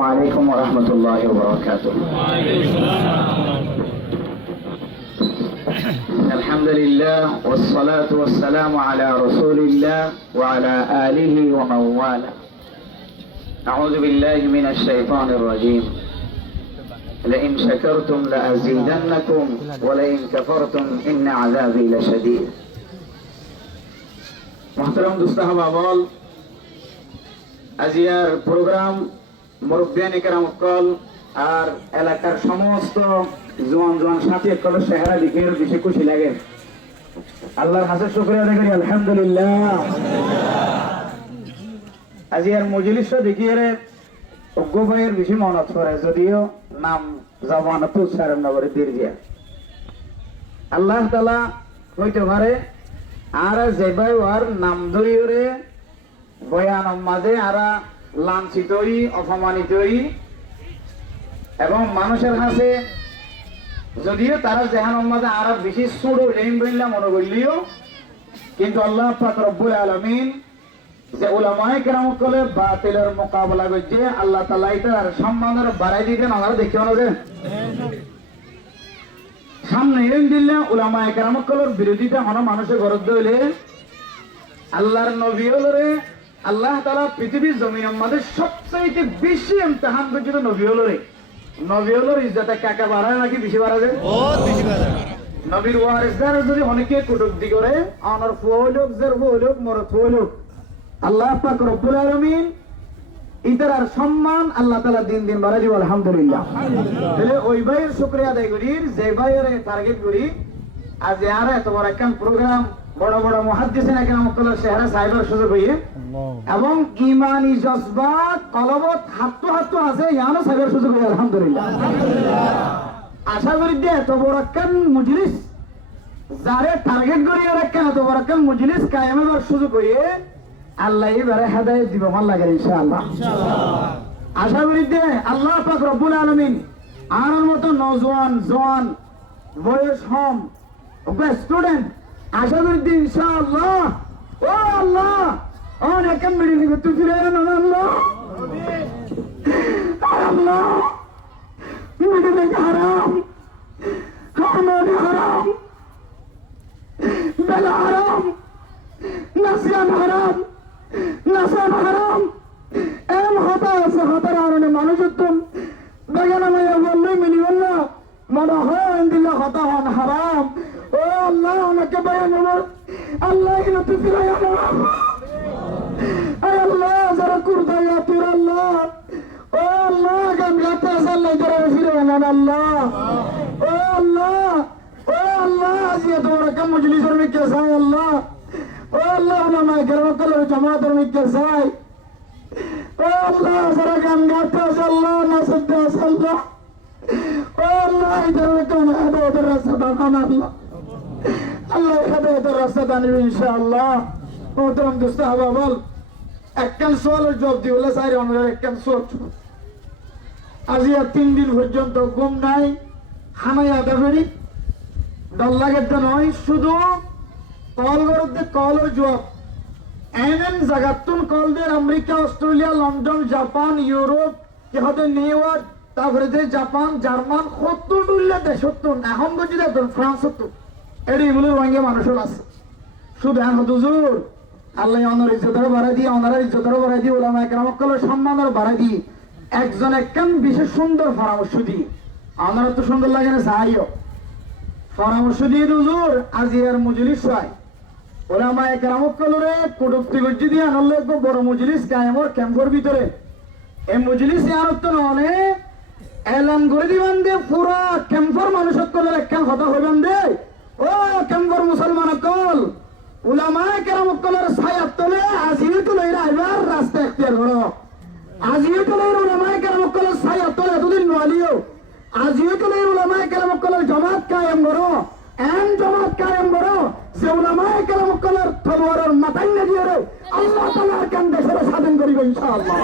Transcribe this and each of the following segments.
عليكم ورحمة الله وبركاته. الحمد لله والصلاة والسلام على رسول الله وعلى آله ومن والاه. أعوذ بالله من الشيطان الرجيم. لئن شكرتم لأزيدنكم ولئن كفرتم إن عذابي لشديد. محترم دوستان bubble, আজিয়ার programme মুরব্বিয়ানে কেরাম call আর এলাকার সমস্ত জোয়ান সাথী কলের চেহারা দেখে বেশি খুশি লাগে। আল্লাহর হাজার শুকরিয়া আদায় করি, আলহামদুলিল্লাহ। আজিয়ার মজলিসটা দেখিয়ে অজ্ঞ ভাইয়ের বেশি মনত করে, যদিও নাম জবান তুষার নগরে দীর্ঘিয়া আল্লাহ তাআলা হইতে পারে আর যে ভাই ওর নাম ধরিয়ে বয়ান মাঝে আরা লাঞ্ছিত অপমানিত এবং মানুষের কাছে যদিও তারা যেহান মাঝে আর বেশি ছোট বললাম মনে করলিও, কিন্তু আল্লাহ পাক রব্বুল আলামিন যে উলামায়ে কেরাম কলে বাতিলের মোকাবেলা করছে, আল্লাহ তাআলা এটার সম্মানের বাড়াই দিতেন। আমরা দেখিও না যে সামনে এলেন দিল্লা উলামায়ে কেরাম কলের বিরোধিতা হন মানুষের গরদ হইলে আল্লাহর নবী হলরে আল্লাহ তাআলা পৃথিবীর জমিনের মধ্যে সবচেয়ে বেশি ইমতিহান করছিল নবী হলর ইজ্জত কাকা বাড়ায় নাকি বেশি বাড়া যায়? নবীর ওয়ারিসদার যদি অনেকে কটূক্তি করে অনর ফুয়োলোক জের ফুয়োলোক মর ফুয়োলোক, আল্লাহ পাক রব্বুল আলামিন ইতার সম্মান আল্লাহ তাআলা দিন দিন বাড়াই দিব, আলহামদুলিল্লাহ। তাহলে ওই ভাইয়ের শুকরিয়া আদায় করি যে ভাইয়ের টার্গেট করি আজ আর এত বড় একটা প্রোগ্রাম বড় বড় মুহাদ্দিসিন কেরাম কলের চেহারা সাহেবের সুযোগ হইয়ে এবং ইমানি জজবাত কলবত হাতু আছে ইয়ানো সাহেবের সুযোগ হইয়ে, আলহামদুলিল্লাহ। আশা করি যে এত বড় একটা মজলিস যারে টার্গেট করি আর একটা এত বড় একটা মজলিস কায়েমের সুযোগ হইয়ে আল্লাহ এবারে হেদায়েত দিব, ভালো লাগে ইনশাআল্লাহ। আশা করি যে আল্লাহ পাক রব্বুল আলামিন আর মতো নওজোয়ান জওয়ান বয়স হম স্টুডেন্ট আশা করি যে ইনশাআল্লাহ ও আল্লাহ অনেক মেডিকেল করতে ফিরে আল্লাহ আল্লাহ মেডিকেল হারাম হারাম হারাম বেলা হারাম নাসিয়ান হারাম নাসান হারাম এম হতা আছে হতার কারণে মানুষ উত্তম বেগানা মাইয়া বললে মিলি বলল মনে হয় দিলে হতা হন হারাম। ও আল্লাহ অনেকে বয়ান আল্লাহ ইনতে ফিরাই আল্লাহ যারা কুরদাইয়া তোর আল্লাহ ও আল্লাহ গান গাতে আল্লাহ যারা ফিরে আল্লাহ ও আল্লাহ ও আল্লাহ আজিয়া তোমার কাম মজলিসের মিকে চাই আল্লাহ ও আল্লাহ উলামায়ে কেরাম কলের জামাতের মিকে চাই ও আল্লাহ যারা গান গাতে আল্লাহ নাচতে আল্লাহ ও আল্লাহ এদের কোন হেদায়েতের রাস্তা দেখান আল্লাহ আল্লাহ হেদায়েতের রাস্তা দানিবে ইনশাআল্লাহ। মোহতরম দোস্ত হাবাবল একখান সোয়ালের জবাব দি বলে চাই আমরা একখান সোয়াল আজি আর 3 দিন পর্যন্ত ঘুম নাই, খানায় আদা ফেরি ডল লাগে নয়, শুধু কল করতে কলের জবাব এমন জায়গাতুন কল দের America Australia London Japan Europe ইহাতে নিউ ইয়র্ক তারপরে যে জাপান জার্মান 70 দেশ 70 এখন যদি দেখুন ফ্রান্স 70 এগুলোর রঙে মানুষের আছে। শুধু এখন হুজুর আল্লাহ অনার ইজ্জতেরও বাড়াই দিয়ে ওনারা ইজ্জতেরও বাড়াই দিয়ে ওলামায়ে কেরাম কলের সম্মানের বাড়াই দিয়ে একজন একখান বিশেষ সুন্দর পরামর্শ দিই, আমার তো সুন্দর লাগে না চাইও পরামর্শ দিয়ে হুজুর আজিয়ার মজলিস হয় ওলামায়ে কেরাম কলরে কটূক্তি গজ্জি দিয়ে আনলে একটু বড় মজলিস কায়েমর ক্যাম্পের ভিতরে এই মজলিস আর তো অনেক এলান করে দিবেন দে পুরা ক্যাম্পর মানুষের কলের একখান কথা হইবেন দে ও ক্যাম্পর মুসলমান কল উলামায়ে কেরাম কলের ছায়ার তলে আজিও তো লইরা আইবার রাস্তা এখতিয়ার করো, আজিও তো লইরা উলামায়ে কেরাম কলের ছায়ার তলে এতদিন নলিও আজিও তো লইরা উলামায়ে কেরাম কলের জামাত কায়েম করো, এন জামাত কায়েম করো যে উলামায়ে কেরাম কলের তলোয়ারের মাথায় না দিয়ে রে আল্লাহ তাআলার কান দেশের স্বাধীন করিবে ইনশাআল্লাহ।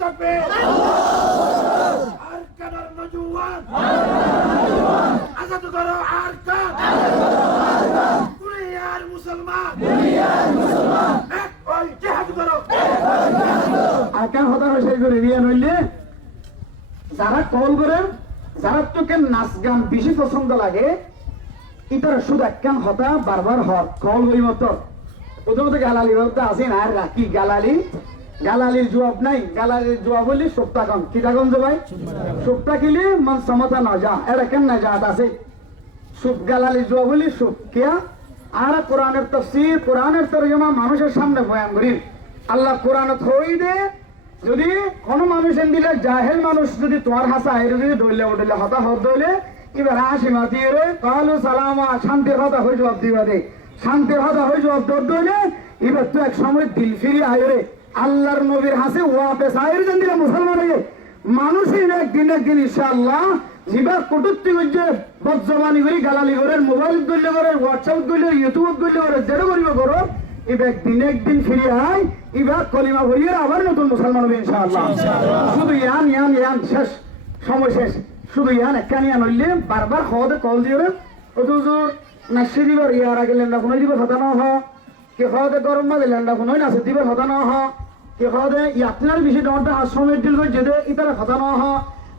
তাকবীর আর কানার নজওয়ান আজাদ করো আর কান দুনিয়ার মুসলমান এক ওই জিহাদ করো কেন হতা হয় সেই করে রিয়া নইলে যারা কল করে যারা তোকে নাচ গান বেশি পছন্দ লাগে ইতারা শুধু একখান হতা বারবার হত কল করি মতো প্রথমত গালালি বলতে আসি না আর রাখি গালালির জবাব নাই গালালির জবাব বলি সপ্তাহগণ কি থাকুন যে ভাই সপ্তাহ কিলি মন সমতা না যা এটা কেন না যাত আছে সুপ গালালির জবাব বলি সুপ কিয়া আর কোরআনের তাফসীর কোরআনের তরজমা মানুষের সামনে বয়ান করি আল্লাহ কোরআনত হই দে যদি কোন মানুষ দিলে জাহেল মানুষ যদি তোমার হাসা এর যদি দইলে উঠলে হতা হত দইলে এবার হাসি মাতিয়ে রে কালু সালামা শান্তির হতা হয়ে জবাব দিবা দে শান্তির হতা হয়ে জবাব দইলে এবার তো এক সময় দিল ফিরি আয় রে আল্লাহর নবীর হাসে ওয়াপে সাইর দেন দিলে মুসলমান হয়ে মানুষই একদিন ইনশাআল্লাহ জিবা কটুত্তি করছে বদজবানি করি গালালি করে মোবাইল করলে করে হোয়াটসঅ্যাপ করলে ইউটিউব করলে করে যেটা করিব করো এবার একদিন ফিরে আয় এবার কলিমা ভরিয়ে আবার নতুন মুসলমান হবে ইনশাআল্লাহ শুধু ইয়ান শেষ সময় শেষ শুধু ইয়ান একখান ইয়ান হইলে বারবার খাওয়াতে কল দিয়ে ও তো নাচি দিবার ইয়ার আগে লেন্ডা ফোন দিবার হতা না হ কে খাওয়াতে গরম মাঝে লেন্ডা ফোন নাচে দিবার হতা না হ কে খাওয়াতে আপনার বেশি ডরটা আশ্রমের দিল করে যেতে ইতারা হতা না হ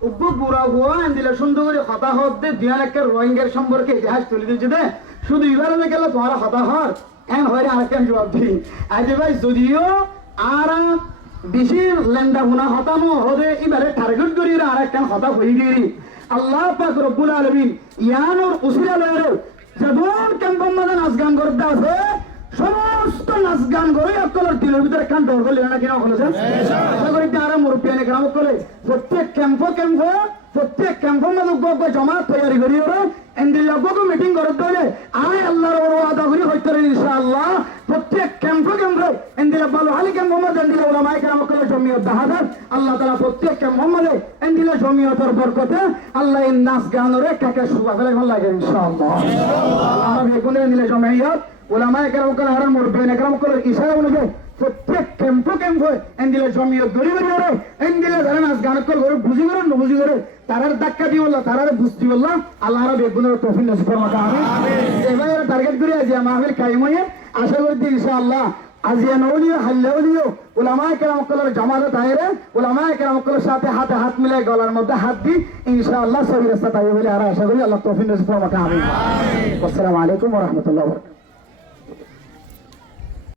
উব্বু বুড়া হুয়া দিলে সুন্দর করে হতা হতে দিয়াল একটা রোহিঙ্গার সম্পর্কে ইতিহাস তুলে দিচ্ছে দে শুধু এবারে গেলে তোমার হতা হর এন হয় আরেকখান জবাব দিই আজ ভাই যদিও আর বেশি লেন্ডা হুনা হতানো হদে এবারে টার্গেট করি আরেকখান হতা হয়ে গিয়ে আল্লাহ পাক রব্বুল আলামিন ইয়ানোর উসিলা লয়ের যেমন ক্যাম্পন মাঝে নাচ গান করতে আছে সমস্ত নাচ গান করে আপনার দিলের ভিতরে একখান ডর করলে না কিনা বলেছেন আশা করি তারা মুরব্বিয়ানে গ্রাম করে প্রত্যেক ক্যাম্পের মাঝে জমা তৈরি করি ওরা এন্ডিল্লাগো মিটিং করে দিলে আয় আল্লাহর ওয়াদা করি হইতে ইনশাআল্লাহ প্রত্যেক ক্যাম্পে এন্ডিলা ভালো আলী ক্যাম্প মোহাম্মদ এন্ডিলা ওলামায়ে কেরাম করে জমিয়ত দাহাদার আল্লাহ তাআলা প্রত্যেক ক্যাম্প মোহাম্মদে এন্ডিলা জমিয়তের বরকতে আল্লাহ এই নাচ গানরে কাকে সুবা ফেলে ভালো লাগে ইনশাআল্লাহ আমরা বেগুনে এন্ডিলা জমিয়ত ওলামায়ে কেরাম করে হারাম মুরব্বিয়ানে কেরাম করে ইশারা অনুযায়ী প্রত্যেক ক্যাম্পে এন্ডিলা জমিয়ত দড়ি করে এন্ডিলা যারা নাচ গান করে বুঝি করে নবুঝি করে তারার ধাক্কা দিয়ে বললাম তারারে বুঝতে বললাম আল্লাহর বেগুনের তৌফিক নসিব ফরমাতা আমিন এবারে টার্গেট করে আজি মাহফিল কায়েম হয়ে আশা করি ইনশাআল্লাহ আজিয়া নওলিও হাল্লাওলিও উলামায়ে কেরাম কলের জামাতে তাইরে উলামায়ে কেরাম কলের সাথে হাতে হাত মিলাই গলার মধ্যে হাত দি ইনশাআল্লাহ সহি রাস্তা তাই বলে আর আশা করি আল্লাহ তৌফিক নসিব ফরমাতা আমিন আসসালামু আলাইকুম ওয়া রাহমাতুল্লাহি ওয়া বারাকাতুহু